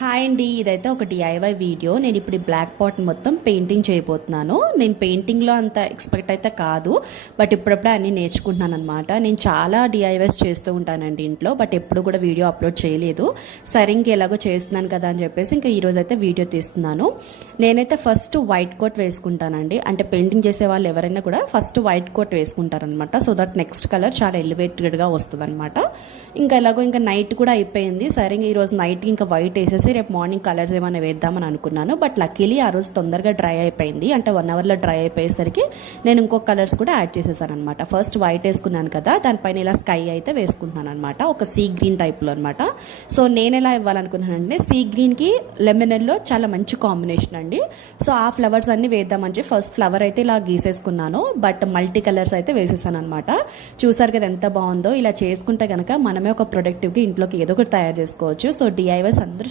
Hi అండి, ఇదైతే ఒక డిఐవై వీడియో. నేను ఇప్పుడు ఈ బ్లాక్ పాట్ మొత్తం పెయింటింగ్ చేయబోతున్నాను. నేను పెయింటింగ్లో అంత ఎక్స్పర్ట్ అయితే కాదు, బట్ ఇప్పుడప్పుడే అన్నీ నేర్చుకుంటున్నాను అనమాట. నేను చాలా డిఐవైస్ చేస్తూ ఉంటానండి ఇంట్లో, బట్ ఎప్పుడు కూడా వీడియో అప్లోడ్ చేయలేదు. సరే ఇంక ఎలాగో చేస్తున్నాను కదా అని చెప్పేసి ఇంకా ఈరోజు అయితే వీడియో తీస్తున్నాను. నేనైతే ఫస్ట్ వైట్ కోట్ వేసుకుంటానండి. అంటే పెయింటింగ్ చేసే వాళ్ళు ఎవరైనా కూడా ఫస్ట్ వైట్ కోట్ వేసుకుంటారనమాట. సో దట్ నెక్స్ట్ కలర్ చాలా ఎలివేటెడ్గా వస్తుంది అనమాట. ఇంకా ఎలాగో ఇంకా నైట్ కూడా అయిపోయింది. సరే ఈరోజు నైట్ ఇంకా వైట్ వేసేసి రేపు మార్నింగ్ కలర్స్ ఏమైనా వేద్దామని అనుకున్నాను. బట్ లక్కీలీ ఆ రోజు తొందరగా డ్రై అయిపోయింది. అంటే 1 అవర్లో డ్రై అయిపోయేసరికి నేను ఇంకో కలర్స్ కూడా యాడ్ చేసేసాను అనమాట. ఫస్ట్ వైట్ వేసుకున్నాను కదా, దానిపైన ఇలా స్కై అయితే వేసుకుంటున్నాను అనమాట. ఒక సీ గ్రీన్ టైప్లో అనమాట. సో నేను ఎలా ఇవ్వాలనుకున్నానంటే సీ గ్రీన్కి లెమన్ ఎల్లో చాలా మంచి కాంబినేషన్ అండి. సో ఆ ఫ్లవర్స్ అన్ని వేద్దామని చెప్పి ఫస్ట్ ఫ్లవర్ అయితే ఇలా గీసేసుకున్నాను. బట్ మల్టీ కలర్స్ అయితే వేసేసాను అనమాట. చూసారు కదా ఎంత బాగుందో. ఇలా చేసుకుంటే కనుక మనమే ఒక ప్రొడక్టివ్గా ఇంట్లోకి ఏదో ఒకటి తయారు చేసుకోవచ్చు. సో డిఐవైస్ అందరూ